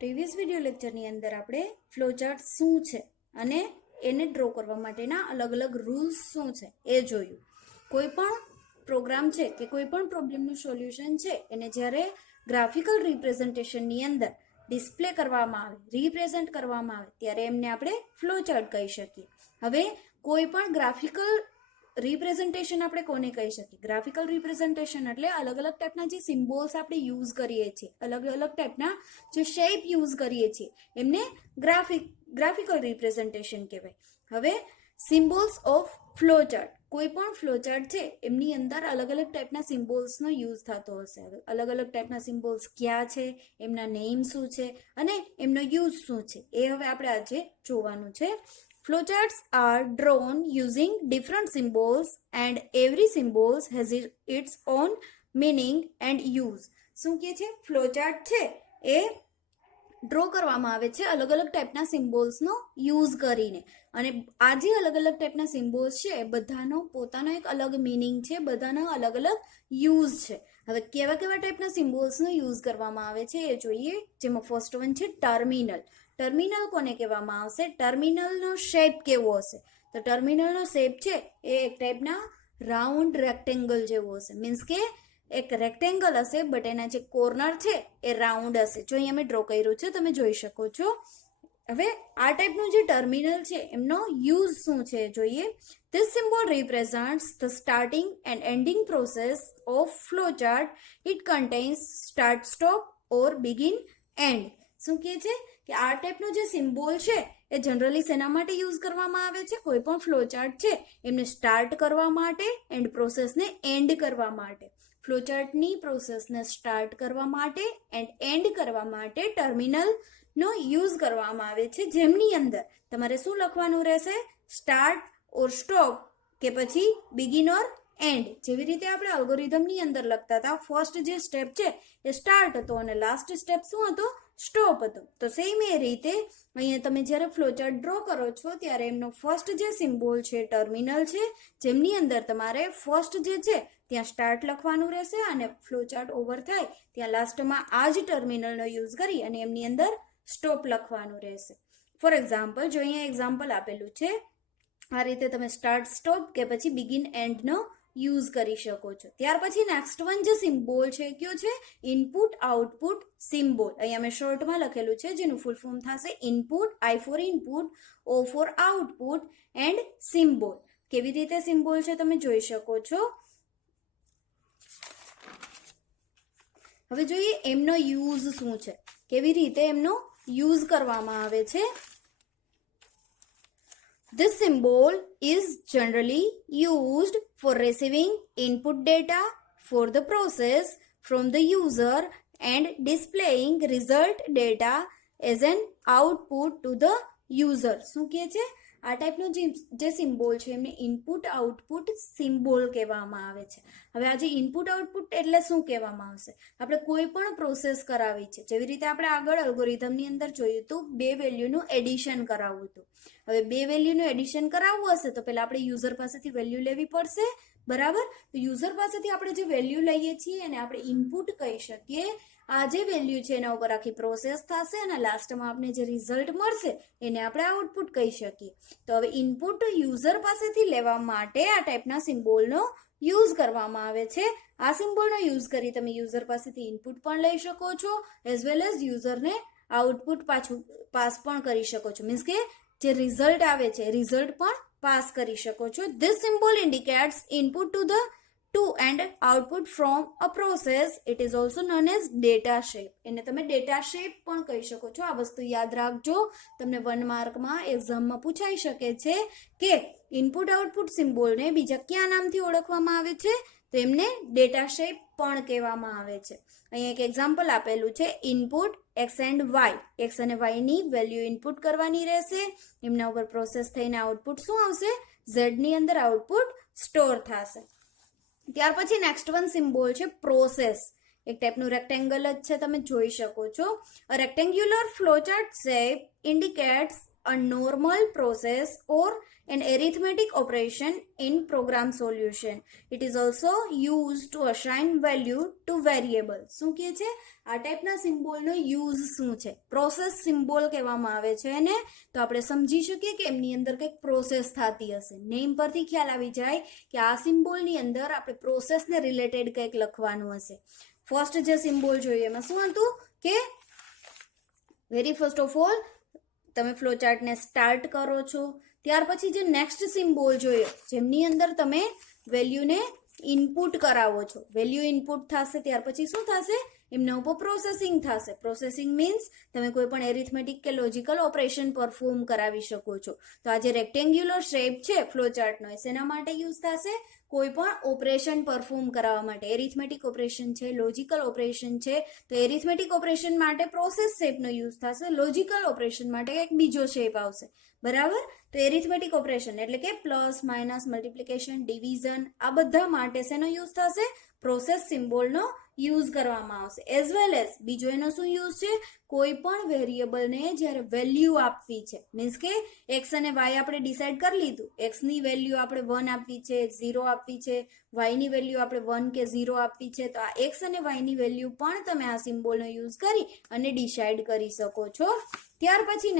Previous video લેક્ચરની અંદર આપણે flowchart શું છે અને એને ડ્રો કરવા માટેના અલગ અલગ રૂલ્સ શું છે એ જોયું. કોઈ પણ પ્રોગ્રામ છે કે કોઈ પણ પ્રોબ્લેમનું સોલ્યુશન છે એને જ્યારે ગ્રાફિકલ રિપ્રેઝન્ટેશનની અંદર ડિસ્પ્લે કરવામાં આવે, રિપ્રેઝન્ટ કરવામાં આવે ત્યારે એમને આપણે ફ્લોચાર્ટ કહી શકીએ. હવે કોઈ પણ ગ્રાફિકલ રિપ્રેઝન્ટેશન આપણે કોને કહી શકીએ? ગ્રાફિકલ રિપ્રેઝન્ટેશન એટલે અલગ અલગ ટાઈપના જે સિમ્બોલ્સ આપણે યુઝ કરીએ છીએ, અલગ અલગ ટાઈપના જે શેપ યુઝ કરીએ છીએ એમને ગ્રાફિકલ રિપ્રેઝન્ટેશન કહેવાય. હવે સિમ્બોલ્સ ઓફ ફ્લોચાર્ટ, કોઈ પણ ફ્લોચાર્ટ છે એમની અંદર અલગ અલગ ટાઈપના સિમ્બોલ્સનો યુઝ થતો હશે. હવે અલગ અલગ ટાઈપના સિમ્બોલ્સ ક્યાં છે, એમના નેમ શું છે અને એમનો યુઝ શું છે એ હવે આપણે આજે જોવાનું છે. Flowcharts are drawn using different symbols and every symbol has its own meaning and use. શું કહે છે? ફ્લોચાર્ટ છે એ ડ્રો કરવામાં આવે છે અલગ અલગ ટાઈપના સિમ્બોલ્સનો યુઝ કરીને, અને આ જે અલગ અલગ ટાઈપના સિમ્બોલ્સ છે બધાનો પોતાનો એક અલગ મિનિંગ છે, બધાનો અલગ અલગ યુઝ છે. હવે કેવા કેવા ટાઈપના સિમ્બોલ્સનો યુઝ કરવામાં આવે છે એ જોઈએ. જેમાં ફર્સ્ટ વન છે ટર્મિનલ. ટર્મિનલ કોને કહેવામાં આવશે? ટર્મિનલનો શેપ કેવો હશે? તો ટર્મિનલનો શેપ છે એ એક ટાઈપના રાઉન્ડ રેક્ટેંગલ જેવો હશે. મીન્સ કે એક રેક્ટેંગલ હશે બટ એના જે કોર્નર છે એ રાઉન્ડ હશે. જો અહીંયા મેં ડ્રો કર્યું છે, તમે જોઈ શકો છો. હવે આ ટાઈપનું જે ટર્મિનલ છે એમનો યુઝ શું છે જોઈએ. This symbol represents the starting and ending process of flowchart. It contains start, stop or begin, end. શું કહે છે કે આ ટાઈપનો જે સિમ્બોલ છે એ જનરલી શેના માટે યુઝ કરવામાં આવે છે? કોઈ પણ ફ્લોચાર્ટ છે એમને સ્ટાર્ટ કરવા માટે, એન્ડ પ્રોસેસને એન્ડ કરવા માટે. ફ્લોચાર્ટની પ્રોસેસને સ્ટાર્ટ કરવા માટે એન્ડ એન્ડ કરવા માટે ટર્મિનલનો યુઝ કરવામાં આવે છે, જેમની અંદર તમારે શું લખવાનું રહેશે? સ્ટાર્ટ ઓર સ્ટોપ કે પછી બિગિન ઓર એન્ડ. જેવી રીતે આપણે અલ્ગોરિધમની અંદર લખતા હતા, ફર્સ્ટ જે સ્ટેપ છે એ સ્ટાર્ટ હતો અને લાસ્ટ સ્ટેપ શું હતો? સ્ટોપ હતો. તો સેમ એ રીતે અહીંયા તમે જ્યારે ફ્લોચાર્ટ ડ્રો કરો છો ત્યારે એમનો ફર્સ્ટ જે સિમ્બોલ છે ટર્મિનલ છે, જેમની અંદર તમારે ફર્સ્ટ જે છે ત્યાં સ્ટાર્ટ લખવાનું રહેશે અને ફ્લોચાર્ટ ઓવર થાય ત્યાં લાસ્ટમાં આ જ ટર્મિનલનો યુઝ કરી અને એમની અંદર સ્ટોપ લખવાનું રહેશે. ફોર એક્ઝામ્પલ, જો અહીંયા એક્ઝામ્પલ આપેલું છે, આ રીતે તમે સ્ટાર્ટ, સ્ટોપ કે પછી બિગિન, એન્ડનો યુઝ કરી શકો છો. ત્યાર પછી નેક્સ્ટ વન જે સિમ્બોલ છે કયો છે? Input output symbol. અહીંયા મેં શોર્ટમાં લખેલું છે જેનું ફૂલ ફોર્મ થશે input, I for input, O for output and symbol. કેવી રીતે સિમ્બોલ છે તમે જોઈ શકો છો. હવે જોઈએ એમનો યુઝ શું છે, કેવી રીતે એમનો યુઝ કરવામાં આવે છે. This symbol is generally used for receiving input data for the process from the user and displaying result data as an output to the user. શું કહે છે? આ ટાઈપનો જે સિમ્બોલ છે એમને ઇનપુટ આઉટપુટ સિમ્બોલ કહેવામાં આવે છે. હવે આ જે ઇનપુટ આઉટપુટ એટલે શું કહેવામાં આવશે? આપણે કોઈ પણ પ્રોસેસ કરાવી છે, જેવી રીતે આપણે આગળ અલ્ગોરિધમની અંદર જોયું હતું, બે વેલ્યુનું એડિશન કરાવવું હતું. હવે બે વેલ્યુનું એડિશન કરાવવું હશે તો પહેલા આપણે યુઝર પાસેથી વેલ્યુ લેવી પડશે, બરાબર? તો યુઝર પાસેથી આપણે જે વેલ્યુ લઈએ છીએ એને આપણે ઇનપુટ કહી શકીએ. આ જે વેલ્યુ છે એના ઉપર આખી પ્રોસેસ થશે અને લાસ્ટમાં આપણે જે રિઝલ્ટ મળશે એને આપણે આઉટપુટ કહી શકીએ. તો હવે ઇનપુટ યુઝર પાસેથી લેવા માટે આ ટાઈપના સિમ્બોલનો યુઝ કરવામાં આવે છે. આ સિમ્બોલનો યુઝ કરી તમે યુઝર પાસેથી ઇનપુટ પણ લઈ શકો છો, એઝ વેલ એઝ યુઝરને આઉટપુટ પાછું પાસ પણ કરી શકો છો. મીન્સ કે જે રિઝલ્ટ આવે છે રિઝલ્ટ પણ પાસ કરી શકો છો. This symbol indicates input to and output from a process. It is also known as data shape. એને તમે ડેટા શેપ પણ કહી શકો છો. આ વસ્તુ યાદ રાખજો, તમને 1 માર્કમાં એક્ઝામમાં પૂછાઈ શકે છે કે ઇનપુટ આઉટપુટ સિમ્બોલને બીજા કયા નામથી ઓળખવામાં આવે છે? તો એમને ડેટા શેપ પણ કહેવામાં આવે છે. અહીંયા એક એક્ઝામ્પલ આપેલું છે, input X and Y. X અને વાયની વેલ્યુ ઇનપુટ કરવાની રહેશે, એમના ઉપર પ્રોસેસ થઈને આઉટપુટ શું આવશે? ઝેડની અંદર આઉટપુટ સ્ટોર થશે. ત્યાર પછી નેક્સ્ટ વન સિમ્બોલ છે પ્રોસેસ. એક ટાઈપનું રેક્ટેંગલ જ છે, તમે જોઈ શકો છો. A rectangular flowchart shape indicates a normal process or an arithmetic operation in program solution. It is also used to assign value to variable. શું કહે છે? આ ટાઈપના સિમ્બોલનો યુઝ શું છે? પ્રોસેસ સિમ્બોલ કહેવામાં આવે છે એને. તો આપણે સમજી શકીએ કે એમની અંદર કંઈક પ્રોસેસ થતી હશે. નેમ પરથી ખ્યાલ આવી જાય કે આ સિમ્બોલની અંદર આપણે પ્રોસેસને રિલેટેડ કંઈક લખવાનું હશે. ફર્સ્ટ જે સિમ્બોલ જોઈએ એમાં શું હતું કે વેરી ફર્સ્ટ ઓફ ઓલ તમે ફ્લો ચાર્ટને સ્ટાર્ટ કરો છો, ત્યાર પછી જે નેક્સ્ટ સિમ્બોલ જોઈએ જેમની અંદર તમે વેલ્યુને ઇનપુટ કરાવો છો, વેલ્યુ ઇનપુટ થશે ત્યાર પછી શું થશે? એમના ઉપર પ્રોસેસિંગ થશે. પ્રોસેસિંગ મીન્સ તમે કોઈ પણ એરિથમેટિક કે લોજિકલ ઓપરેશન પરફોર્મ કરાવી શકો છો. તો આ જે રેક્ટેન્ગ્યુલર શેપ છે ફ્લો ચાર્ટનો એ શેના માટે યુઝ થશે? કોઈ પણ ઓપરેશન પરફોર્મ કરાવવા માટે. એરિથમેટિક ઓપરેશન છે, લોજિકલ ઓપરેશન છે, તો એરિથમેટિક ઓપરેશન માટે પ્રોસેસ શેપનો યુઝ થશે, લોજિકલ ઓપરેશન માટે એક બીજો શેપ આવશે. બરાબર? તો એરિથમેટિક ઓપરેશન એટલે કે પ્લસ, માઇનસ, મલ્ટિપ્લિકેશન, ડિવિઝન આ બધા માટે શેનો યુઝ થશે? પ્રોસેસ સિમ્બોલનો યુઝ કરવામાં આવશે. એઝ વેલ એઝ બીજો એનો શું યુઝ છે? કોઈ પણ વેરિયેબલને જ્યારે વેલ્યુ આપવી છે, મીન્સ કે એક્સ અને વાય આપણે ડિસાઇડ કરી લીધું, એક્સની વેલ્યુ આપણે 1 આપવી છે, 0 આપવી છે, વાયની વેલ્યુ આપણે 1 કે 0 આપવી છે, તો આ એક્સ અને વાયની વેલ્યુ પણ તમે આ સિમ્બોલનો યુઝ કરી અને ડિસાઇડ કરી શકો છો. ત્યાર પછી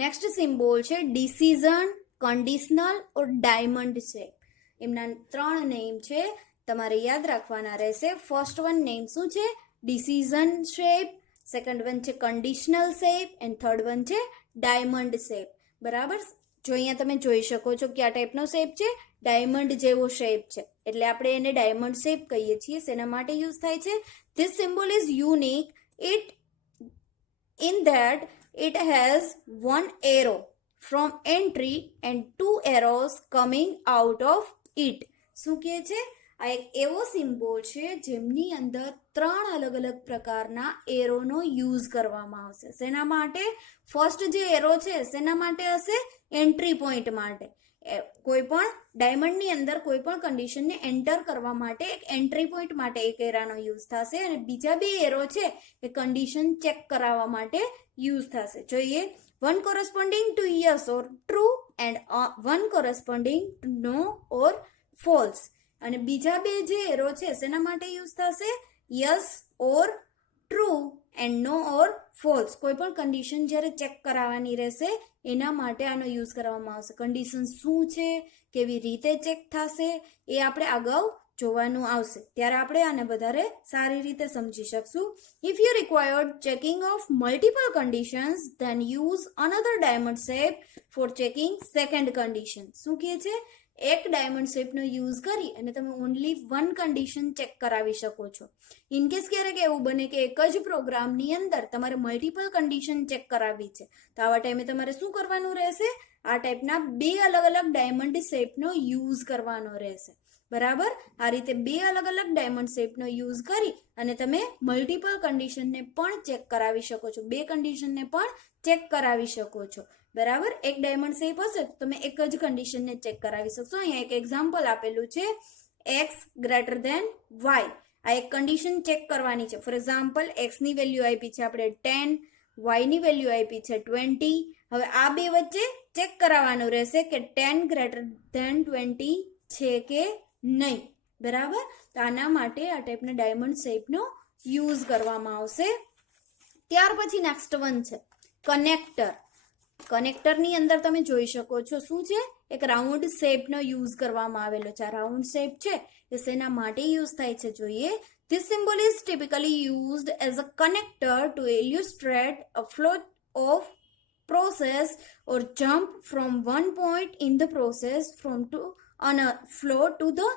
નેક્સ્ટ સિમ્બોલ છે ડિસિઝન, કન્ડિશનલ ઓર ડાયમંડ શેપ. એમના 3 નેમ છે, તમારે યાદ રાખવાના રહેશે. ફર્સ્ટ વન નેમ શું છે? ડિસિઝન શેપ, સેકન્ડ વન છે conditional shape and third one છે ડાયમંડ શેપ. બરાબર? જો અહીંયા તમે જોઈ શકો છો કે આ ટાઈપનો શેપ છે, ડાયમંડ જેવો શેપ છે, એટલે આપણે એને ડાયમંડ શેપ કહીએ છીએ. શેના માટે યુઝ થાય છે? This symbol is unique in that it has one arrow from entry and 2 arrows coming out of it. શું કહે છે? આ એક એવો સિમ્બોલ છે જેમની અંદર 3 અલગ અલગ પ્રકારના એરોનો યુઝ કરવામાં આવશે. શેના માટે? ફર્સ્ટ જે એરો છે શેના માટે હશે? એન્ટ્રી પોઈન્ટ માટે. કોઈ પણ ડાયમંડની અંદર કોઈ પણ કન્ડિશનને એન્ટર કરવા માટે એક એન્ટ્રી પોઈન્ટ માટે એક એરાનો યુઝ થશે અને બીજા 2 એરો છે એ કન્ડિશન ચેક કરાવવા માટે યુઝ થશે. જોઈએ, one corresponding to yes or true and one corresponding to no or false. અને બીજા 2 જે એરો છે શેના માટે યુઝ થશે? yes or true and no or false. કોઈ પણ કન્ડિશન જ્યારે ચેક કરાવવાની રહેશે એના માટે આનો યુઝ કરવામાં આવશે. કન્ડિશન શું છે, કેવી રીતે ચેક થશે એ આપણે અગાઉ જોવાનું આવશે, ત્યારે આપણે આને વધારે સારી રીતે સમજી શકશું. If you required checking of multiple conditions then use another diamond shape for checking second condition. શું કહે છે? એક ડાયમંડ શેપનો યુઝ કરી અને તમે ઓનલી 1 કન્ડિશન ચેક કરાવી શકો છો. ઇનકેસ ક્યારેક એવું બને કે એક જ પ્રોગ્રામની અંદર તમારે મલ્ટિપલ કન્ડિશન ચેક કરાવવી છે, તો આવા ટાઈમે તમારે શું કરવાનું રહેશે? આ ટાઈપના 2 અલગ અલગ ડાયમંડ શેપનો યુઝ કરવાનો રહેશે. બરાબર? આ રીતે 2 અલગ અલગ ડાયમંડ શેપનો યુઝ કરી અને તમે મલ્ટિપલ કન્ડિશનને પણ ચેક કરાવી શકો છો, 2 કન્ડિશનને પણ ચેક કરાવી શકો છો. બરાબર? એક ડાયમંડ શેપ હશે તો તમે એક જ કન્ડિશનને ચેક કરાવી શકશો. અહીંયા એક એક્ઝામ્પલ આપેલું છે x ગ્રેટર ધેન y. આ એક કન્ડિશન ચેક કરવાની છે. ફોર એક્ઝામ્પલ એક્સની વેલ્યુ આપી છે આપણે 10, વાયની વેલ્યુ આપી છે 20. હવે આ 2 વચ્ચે ચેક કરાવવાનું રહેશે કે 10 ગ્રેટર ધેન 20 છે કે નહીં. બરાબર? તો આના માટે આ ટાઈપના ડાયમંડ શેપનો યુઝ કરવામાં આવશે. ત્યાર પછી નેક્સ્ટ વન છે કનેક્ટર. કનેક્ટરની અંદર તમે જોઈ શકો છો શું છે? એક રાઉન્ડ શેપનો યુઝ કરવામાં આવેલો છે. આ રાઉન્ડ શેપ છે એ શેના માટે યુઝ થાય છે? જોઈએ, this symbol is typically used as a connector to illustrate a flow of process or jump from one point in the process from to flow to the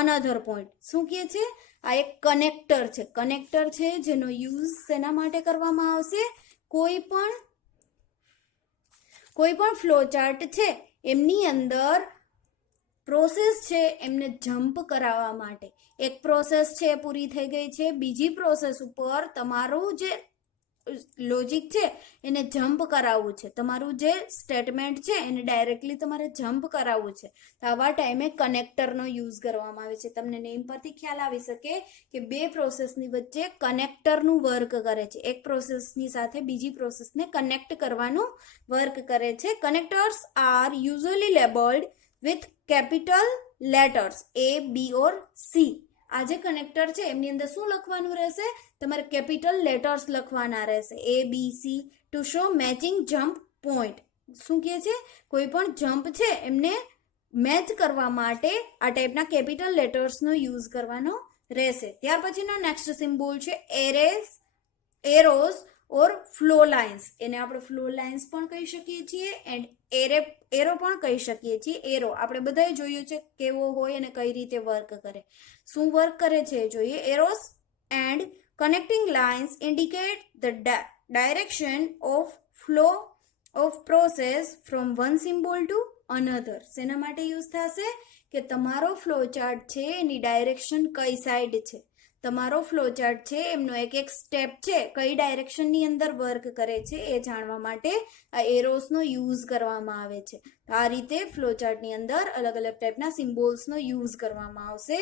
another point. શું કહે છે? આ એક કનેક્ટર છે. Connector છે જેનો use શેના માટે કરવામાં આવશે? કોઈ પણ ફ્લો ચાર્ટ છે એમની અંદર પ્રોસેસ છે એમને જમ્પ કરાવવા માટે. એક પ્રોસેસ છે પૂરી થઈ ગઈ છે, બીજી પ્રોસેસ ઉપર તમારું જે લોજિક છે એને જમ્પ કરાવવું છે, તમારું જે સ્ટેટમેન્ટ છે એને ડાયરેક્ટલી તમારે જમ્પ કરાવવું છે, તો આવા ટાઈમે કનેક્ટરનો યુઝ કરવામાં આવે છે. તમને નેમ પરથી ખ્યાલ આવી શકે કે બે પ્રોસેસની વચ્ચે કનેક્ટરનું વર્ક કરે છે, એક પ્રોસેસની સાથે બીજી પ્રોસેસને કનેક્ટ કરવાનું વર્ક કરે છે. Connectors are usually labelled with capital letters A, B or C. આ જે કનેક્ટર છે એમની અંદર શું લખવાનું રહેશે? તમારે કેપિટલ લેટર્સ લખવાના રહેશે A, B, C to show matching jump point. શું કહે છે? કોઈ પણ જમ્પ છે એમને મેચ કરવા માટે આ ટાઈપના કેપિટલ લેટર્સનો યુઝ કરવાનો રહેશે. ત્યાર પછીનો નેક્સ્ટ સિમ્બોલ છે એરોઝ ઓર ફ્લો લાઇન્સ. એને આપણે ફ્લો લાઇન્સ પણ કહી શકીએ છીએ એન્ડ એરો પણ કહી શકીએ છીએ. એરો આપણે બધાએ જોયું છે કેવો હોય અને કઈ રીતે વર્ક કરે. શું વર્ક કરે છે જોઈએ. Arrows and connecting lines indicate the direction of flow of process from one symbol to another. શેના માટે યુઝ થશે કે તમારો ફ્લો ચાર્ટ છે એની ડાયરેક્શન કઈ સાઈડ છે, તમારો ફ્લો ચાર્ટ છે એમનો એક એક સ્ટેપ છે કઈ ડાયરેક્શનની અંદર વર્ક કરે છે એ જાણવા માટે આ એરોસનો યુઝ કરવામાં આવે છે. આ રીતે ફ્લો ચાર્ટની અંદર અલગ અલગ ટાઈપના સિમ્બોલ્સનો યુઝ કરવામાં આવશે.